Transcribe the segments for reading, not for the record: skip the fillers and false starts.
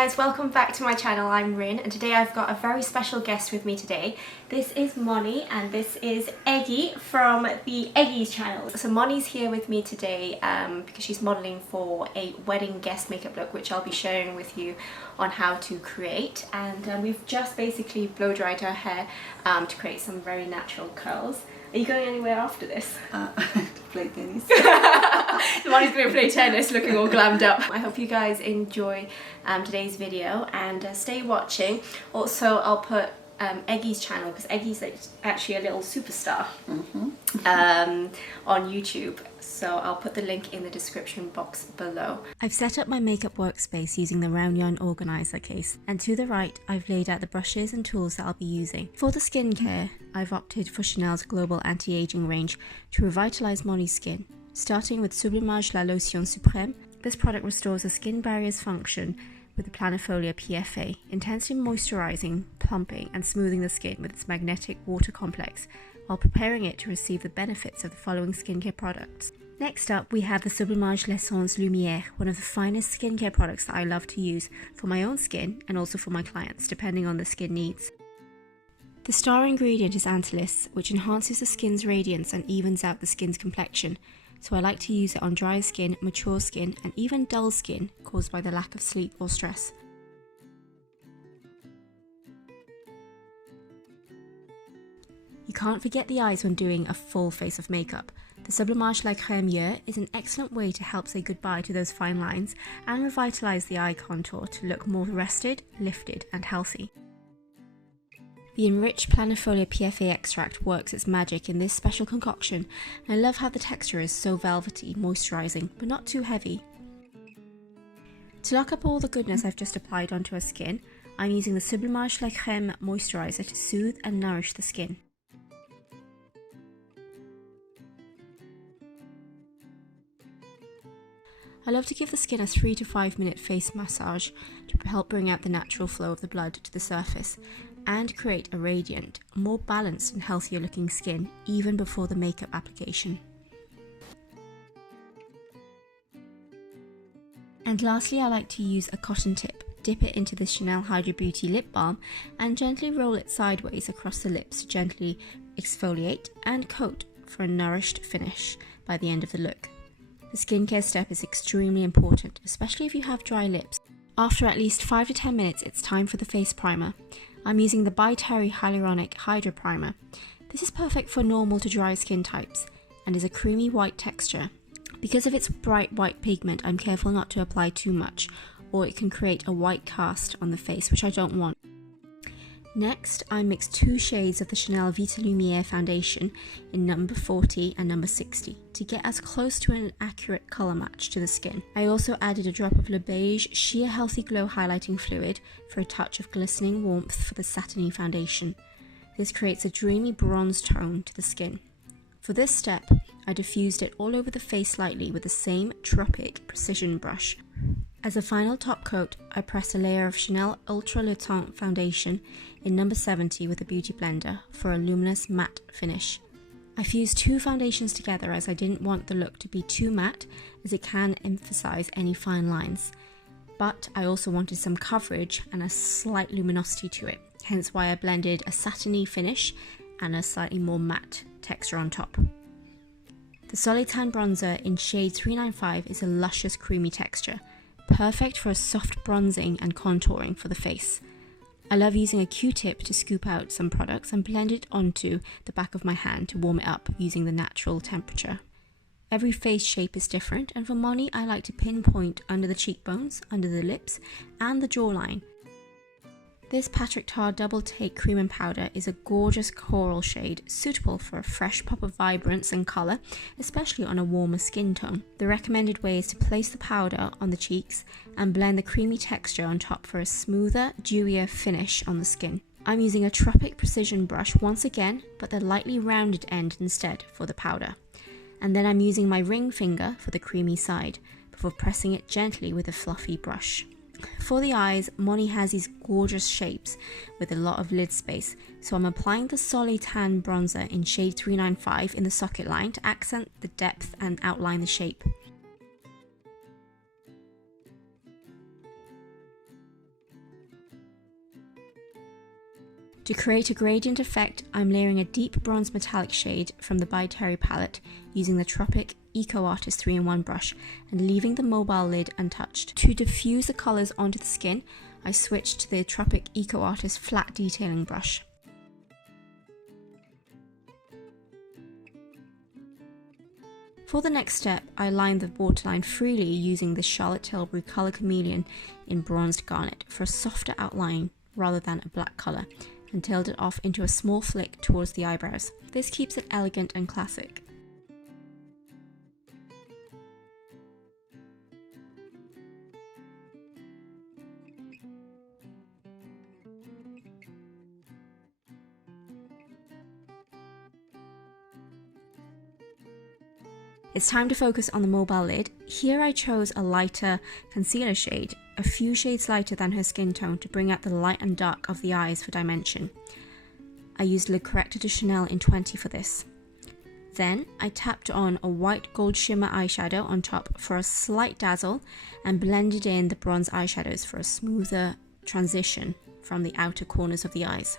guys, welcome back to my channel. I'm Rin and today I've got a very special guest with me today. This is Moni and this is Eggy from the Eggy's channel. So Moni's here with me today because she's modelling for a wedding guest makeup look which I'll be sharing with you on how to create, and we've just basically blow dried her hair to create some very natural curls. Are you going anywhere after this? To play tennis. Moni's going to play tennis looking all glammed up. I hope you guys enjoy today's video and stay watching. Also, I'll put Eggy's channel, because Eggy's actually a little superstar on YouTube. So I'll put the link in the description box below. I've set up my makeup workspace using the rynzhan organizer case, and to the right I've laid out the brushes and tools that I'll be using. For the skincare, I've opted for Chanel's global anti-aging range to revitalize Moni's skin. Starting with Sublimage la Lotion Supreme, this product restores the skin barrier's function with the planifolia PFA, intensely moisturizing, plumping and smoothing the skin with its magnetic water complex, while preparing it to receive the benefits of the following skincare products. Next up, we have the Sublimage l'essence Lumiere, one of the finest skincare products that I love to use for my own skin and also for my clients, depending on the skin needs. The star ingredient is antilis, which enhances the skin's radiance and evens out the skin's complexion, so I like to use it on dry skin, mature skin and even dull skin caused by the lack of sleep or stress. You can't forget the eyes when doing a full face of makeup. The Sublimage la Creme Yeux is an excellent way to help say goodbye to those fine lines and revitalize the eye contour to look more rested, lifted and healthy. The enriched planifolia PFA extract works its magic in this special concoction, and I love how the texture is so velvety, moisturizing, but not too heavy. To lock up all the goodness I've just applied onto her skin, I'm using the Sublimage la Creme moisturizer to soothe and nourish the skin. I love to give the skin a 3 to 5 minute face massage to help bring out the natural flow of the blood to the surface and create a radiant, more balanced and healthier looking skin even before the makeup application. And lastly, I like to use a cotton tip, dip it into the Chanel Hydra Beauty lip balm and gently roll it sideways across the lips to gently exfoliate and coat for a nourished finish by the end of the look. The skincare step is extremely important, especially if you have dry lips. After at least 5 to 10 minutes, it's time for the face primer. I'm using the Beiges Hyaluronic Hydra primer. This is perfect for normal to dry skin types and is a creamy white texture. Because of its bright white pigment, I'm careful not to apply too much, or it can create a white cast on the face, which I don't want. Next, I mixed 2 shades of the Chanel Vitalumiere foundation in number 40 and number 60 to get as close to an accurate colour match to the skin. I also added a drop of Beiges Sheer Healthy Glow Highlighting Fluid for a touch of glistening warmth for the satiny foundation. This creates a dreamy bronze tone to the skin. For this step, I diffused it all over the face lightly with the same Tropic Precision brush. As a final top coat, I pressed a layer of Chanel Ultra Le Temps foundation in number 70 with a beauty blender for a luminous matte finish. I fused 2 foundations together as I didn't want the look to be too matte, as it can emphasize any fine lines. But I also wanted some coverage and a slight luminosity to it, hence why I blended a satiny finish and a slightly more matte texture on top. The Solid Tan bronzer in shade 395 is a luscious creamy texture, perfect for a soft bronzing and contouring for the face. I love using a Q-tip to scoop out some products and blend it onto the back of my hand to warm it up using the natural temperature. Every face shape is different, and for Moni I like to pinpoint under the cheekbones, under the lips and the jawline. This Patrick Tar Double Take Cream and Powder is a gorgeous coral shade suitable for a fresh pop of vibrance and colour, especially on a warmer skin tone. The recommended way is to place the powder on the cheeks and blend the creamy texture on top for a smoother, dewier finish on the skin. I'm using a Tropic Precision brush once again, but the lightly rounded end instead for the powder. And then I'm using my ring finger for the creamy side, before pressing it gently with a fluffy brush. For the eyes, Moni has these gorgeous shapes with a lot of lid space, so I'm applying the Solid Tan bronzer in shade 395 in the socket line to accent the depth and outline the shape. To create a gradient effect, I'm layering a deep bronze metallic shade from the By Terry palette using the Tropic Artist 3-in-1 brush and leaving the mobile lid untouched. To diffuse the colours onto the skin, I switched to the Tropic Artist flat detailing brush. For the next step, I lined the waterline freely using the Charlotte Tilbury Colour Chameleon in Bronzed Garnet for a softer outline rather than a black colour, and tailed it off into a small flick towards the eyebrows. This keeps it elegant and classic. It's time to focus on the mobile lid. Here I chose a lighter concealer shade, a few shades lighter than her skin tone to bring out the light and dark of the eyes for dimension. I used Lid Corrector de Chanel in 20 for this. Then I tapped on a white gold shimmer eyeshadow on top for a slight dazzle and blended in the bronze eyeshadows for a smoother transition from the outer corners of the eyes.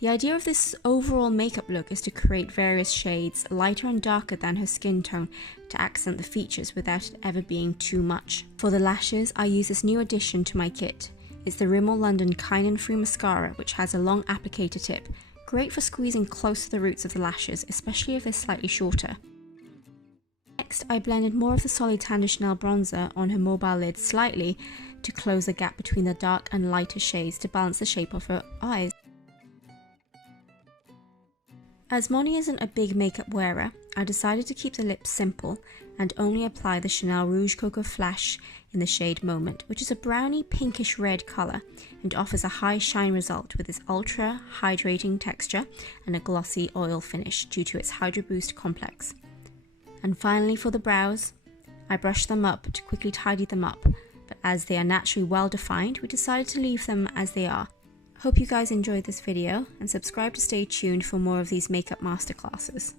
The idea of this overall makeup look is to create various shades, lighter and darker than her skin tone, to accent the features without it ever being too much. For the lashes, I use this new addition to my kit. It's the Rimmel London Kynan Free Mascara, which has a long applicator tip, great for squeezing close to the roots of the lashes, especially if they're slightly shorter. Next, I blended more of the Solitaire de Chanel bronzer on her mobile lid slightly to close the gap between the dark and lighter shades to balance the shape of her eyes. As Moni isn't a big makeup wearer, I decided to keep the lips simple and only apply the Chanel Rouge Coco Flash in the shade Moment, which is a browny pinkish red colour and offers a high shine result with its ultra hydrating texture and a glossy oil finish due to its Hydra Boost complex. And finally for the brows, I brushed them up to quickly tidy them up, but as they are naturally well defined, we decided to leave them as they are. Hope you guys enjoyed this video and subscribe to stay tuned for more of these makeup masterclasses.